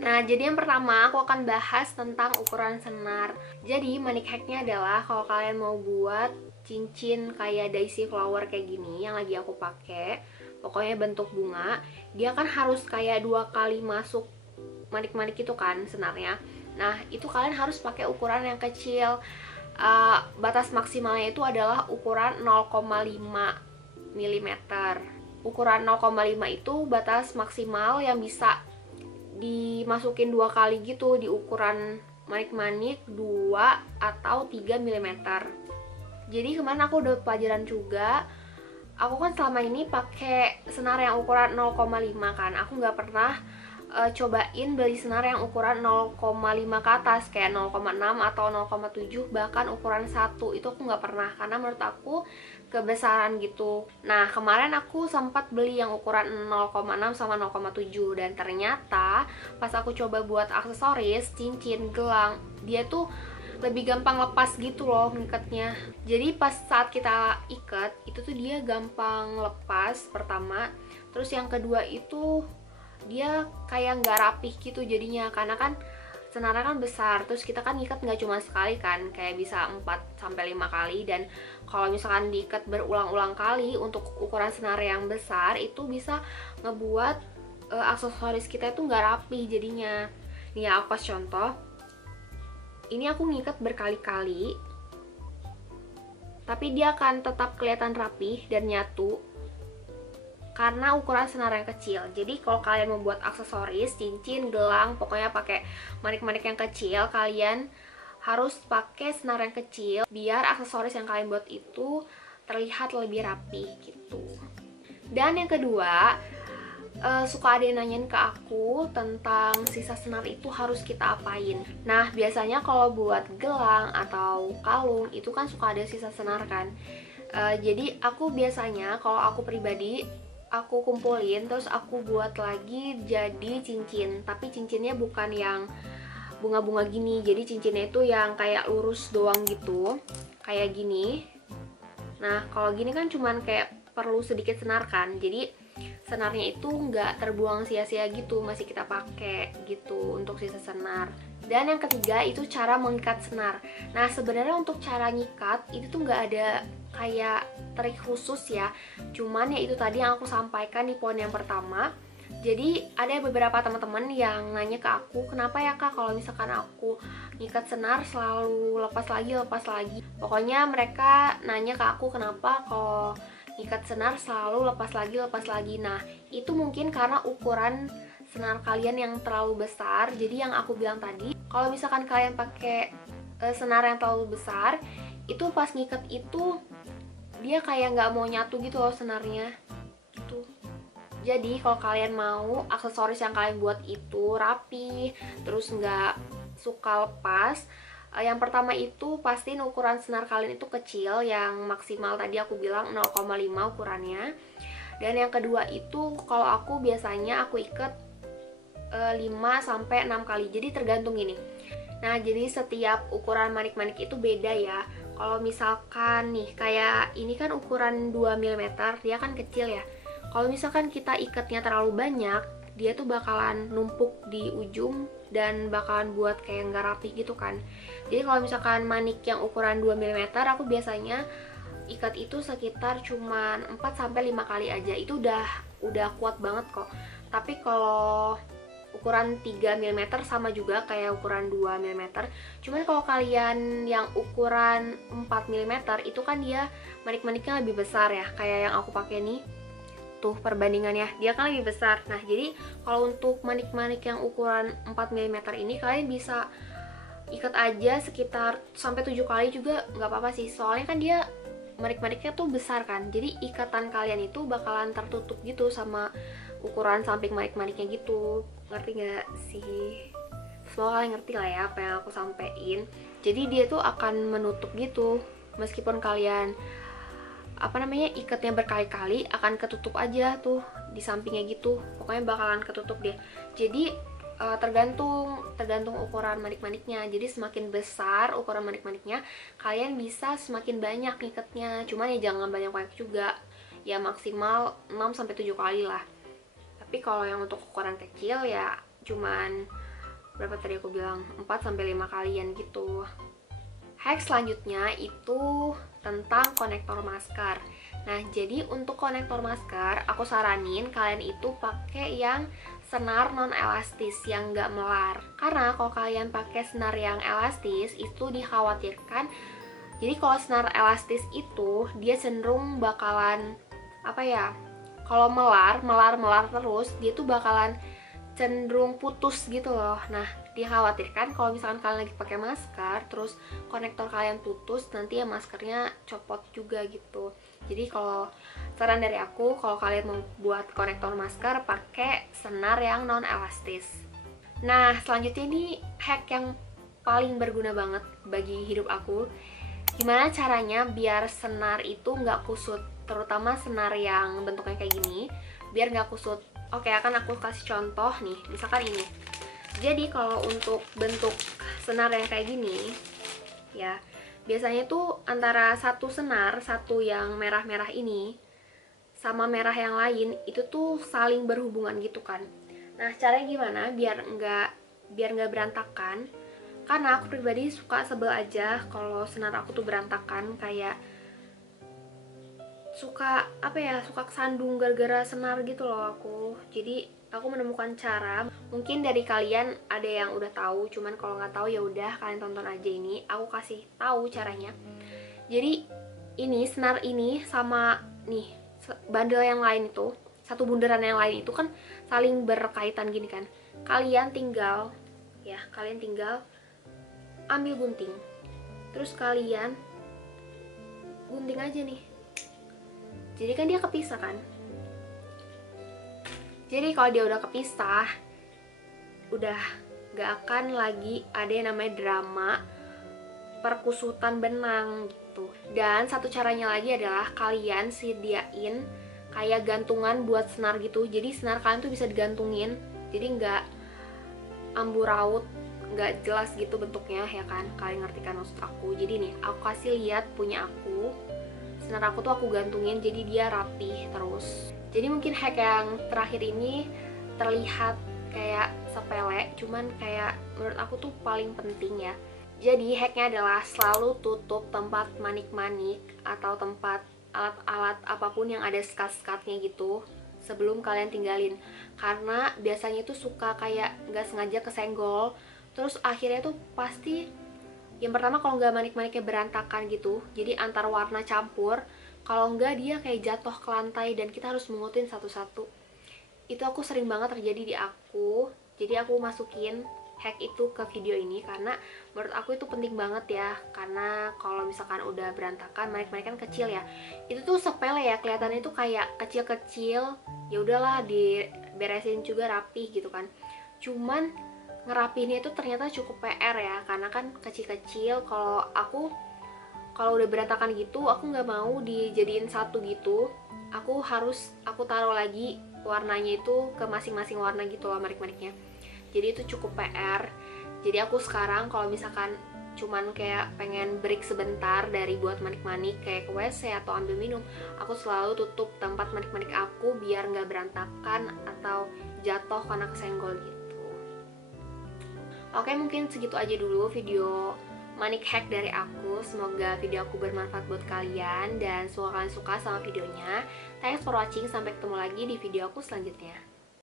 Nah, jadi yang pertama aku akan bahas tentang ukuran senar. Jadi, money hacknya adalah kalau kalian mau buat cincin kayak daisy flower kayak gini yang lagi aku pakai, pokoknya bentuk bunga, dia kan harus kayak 2 kali masuk manik-manik itu kan senarnya. Nah, itu kalian harus pakai ukuran yang kecil. Batas maksimalnya itu adalah ukuran 0,5 mm. Ukuran 0,5 itu batas maksimal yang bisa dimasukin 2 kali gitu di ukuran manik-manik 2 atau 3 mm. Jadi kemarin aku udah pelajaran juga. Aku kan selama ini pakai senar yang ukuran 0,5 kan. Aku nggak pernah cobain beli senar yang ukuran 0,5 ke atas kayak 0,6 atau 0,7 bahkan ukuran 1 itu aku nggak pernah karena menurut aku kebesaran gitu. Nah kemarin aku sempat beli yang ukuran 0,6 sama 0,7 dan ternyata pas aku coba buat aksesoris, cincin, gelang, dia tuh lebih gampang lepas gitu loh ngikatnya. Jadi pas saat kita ikat itu tuh dia gampang lepas pertama. Terus yang kedua itu dia kayak nggak rapih gitu jadinya karena kan senarnya kan besar, terus kita kan ngikat nggak cuma sekali kan, kayak bisa 4-5 kali. Dan kalau misalkan diikat berulang-ulang kali untuk ukuran senar yang besar itu bisa ngebuat aksesoris kita itu nggak rapih jadinya. Nih ya, aku kasih contoh. Ini aku ngikat berkali-kali tapi dia akan tetap kelihatan rapih dan nyatu karena ukuran senar yang kecil. Jadi kalau kalian membuat aksesoris, cincin, gelang, pokoknya pakai manik-manik yang kecil, kalian harus pakai senar yang kecil biar aksesoris yang kalian buat itu terlihat lebih rapi gitu. Dan yang kedua, suka ada yang nanyain ke aku tentang sisa senar itu harus kita apain. Nah biasanya kalau buat gelang atau kalung itu kan suka ada sisa senar kan. Jadi aku biasanya kalau aku pribadi aku kumpulin terus aku buat lagi jadi cincin, tapi cincinnya bukan yang bunga-bunga gini, jadi cincinnya itu yang kayak lurus doang gitu, kayak gini. Nah kalau gini kan cuman kayak perlu sedikit senar kan, jadi senarnya itu nggak terbuang sia-sia gitu, masih kita pakai gitu untuk sisa senar. Dan yang ketiga itu cara mengikat senar. Nah sebenarnya untuk cara nyikat itu tuh nggak ada kayak trik khusus ya, cuman ya itu tadi yang aku sampaikan di poin yang pertama. Jadi ada beberapa teman-teman yang nanya ke aku, kenapa ya kak kalau misalkan aku ngikat senar selalu lepas lagi. Pokoknya mereka nanya ke aku kenapa kalau ngikat senar selalu lepas lagi. Nah itu mungkin karena ukuran senar kalian yang terlalu besar. Jadi yang aku bilang tadi, kalau misalkan kalian pakai senar yang terlalu besar, itu pas ngikat itu dia kayak nggak mau nyatu gitu loh senarnya gitu. Jadi kalau kalian mau aksesoris yang kalian buat itu rapi terus nggak suka lepas, yang pertama itu pastiin ukuran senar kalian itu kecil, yang maksimal tadi aku bilang 0,5 ukurannya. Dan yang kedua itu kalau aku biasanya aku ikat 5-6 kali, jadi tergantung ini. Nah jadi setiap ukuran manik-manik itu beda ya. Kalau misalkan nih kayak ini kan ukuran 2 mm, dia kan kecil ya. Kalau misalkan kita ikatnya terlalu banyak, dia tuh bakalan numpuk di ujung dan bakalan buat kayak nggak rapi gitu kan. Jadi kalau misalkan manik yang ukuran 2 mm, aku biasanya ikat itu sekitar cuman 4-5 kali aja. Itu udah kuat banget kok. Tapi kalau ukuran 3 mm sama juga kayak ukuran 2 mm. Cuman kalau kalian yang ukuran 4 mm itu kan dia manik-maniknya lebih besar ya, kayak yang aku pakai nih. Tuh perbandingannya, dia kan lebih besar. Nah, jadi kalau untuk manik-manik yang ukuran 4 mm ini kalian bisa ikat aja sekitar sampai 7 kali juga nggak apa-apa sih. Soalnya kan dia manik-maniknya tuh besar kan. Jadi ikatan kalian itu bakalan tertutup gitu sama ukuran samping manik-maniknya gitu. Ngerti gak sih? Semoga kalian ngerti lah ya apa yang aku sampein. Jadi dia tuh akan menutup gitu. Meskipun kalian ikatnya berkali-kali, akan ketutup aja tuh di sampingnya gitu. Pokoknya bakalan ketutup deh. Jadi tergantung ukuran manik-maniknya. Jadi semakin besar ukuran manik-maniknya, kalian bisa semakin banyak ngikatnya. Cuman ya jangan banyak-banyak juga. Ya maksimal 6 sampai 7 kali lah. Tapi kalau yang untuk ukuran kecil ya cuman berapa tadi aku bilang? 4 sampai 5 kalian gitu. Hack selanjutnya itu tentang konektor masker. Nah, jadi untuk konektor masker, aku saranin kalian itu pakai yang senar non elastis yang nggak melar. Karena kalau kalian pakai senar yang elastis itu dikhawatirkan. Jadi kalau senar elastis itu dia cenderung bakalan apa ya? Kalau melar terus, dia tuh bakalan cenderung putus gitu loh. Nah, dikhawatirkan kalau misalkan kalian lagi pakai masker terus konektor kalian putus, nanti ya maskernya copot juga gitu. Jadi kalau saran dari aku, kalau kalian mau buat konektor masker, pakai senar yang non elastis. Nah, selanjutnya ini hack yang paling berguna banget bagi hidup aku. Gimana caranya biar senar itu nggak kusut, terutama senar yang bentuknya kayak gini, biar nggak kusut. Oke, akan aku kasih contoh nih, misalkan ini. Jadi kalau untuk bentuk senar yang kayak gini, ya biasanya tuh antara satu senar, satu yang merah-merah ini, sama merah yang lain, itu tuh saling berhubungan gitu kan. Nah, caranya gimana biar nggak berantakan? Karena aku pribadi suka sebel aja kalau senar aku tuh berantakan, kayak suka kesandung gara-gara senar gitu loh aku. Jadi aku menemukan cara, mungkin dari kalian ada yang udah tahu, cuman kalau nggak tahu ya udah kalian tonton aja ini, aku kasih tahu caranya. Jadi ini senar ini sama nih bandel yang lain itu, satu bundaran yang lain itu kan saling berkaitan gini kan. Kalian tinggal ambil gunting, terus kalian gunting aja nih. Jadi kan dia kepisah kan. Jadi kalau dia udah kepisah, udah gak akan lagi ada yang namanya drama perkusutan benang gitu. Dan satu caranya lagi adalah kalian sediain kayak gantungan buat senar gitu. Jadi senar kalian tuh bisa digantungin, jadi gak amburaut, gak jelas gitu bentuknya ya kan. Kalian ngerti kan maksud aku. Jadi nih, aku kasih lihat punya aku. Senar aku tuh aku gantungin jadi dia rapih terus. Jadi mungkin hack yang terakhir ini terlihat kayak sepele, cuman kayak menurut aku tuh paling penting ya. Jadi hacknya adalah selalu tutup tempat manik-manik atau tempat alat-alat apapun yang ada sekat-sekatnya gitu sebelum kalian tinggalin. Karena biasanya tuh suka kayak nggak sengaja kesenggol, terus akhirnya tuh pasti yang pertama kalau nggak manik-maniknya berantakan gitu, jadi antar warna campur. Kalau nggak dia kayak jatuh ke lantai dan kita harus mengutin satu-satu. Itu aku sering banget terjadi di aku. Jadi aku masukin hack itu ke video ini karena menurut aku itu penting banget ya. Karena kalau misalkan udah berantakan, manik-manik kan kecil ya. Itu tuh sepele ya, kelihatannya itu kayak kecil-kecil. Ya udahlah diberesin juga rapih gitu kan. Cuman ngerapihinnya itu ternyata cukup PR ya, karena kan kecil-kecil. Kalau udah berantakan gitu, aku nggak mau dijadiin satu gitu. Aku taruh lagi warnanya itu ke masing-masing warna gitu loh manik-maniknya. Jadi itu cukup PR. Jadi aku sekarang kalau misalkan cuman kayak pengen break sebentar dari buat manik-manik kayak ke WC atau ambil minum, aku selalu tutup tempat manik-manik aku biar nggak berantakan atau jatuh karena kesenggol gitu. Oke, mungkin segitu aja dulu video manik hack dari aku. Semoga video aku bermanfaat buat kalian dan semoga kalian suka sama videonya. Thanks for watching, sampai ketemu lagi di video aku selanjutnya.